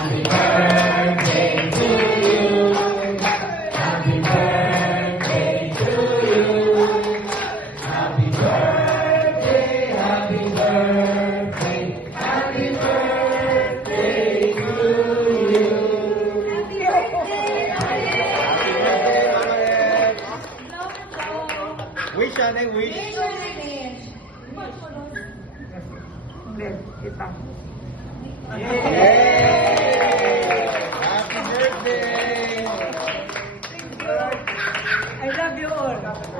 Happy birthday to you. Happy birthday to you. Happy birthday, happy birthday, happy birthday to you. Wish ate, wish. Yay! Happy birthday! I love you all.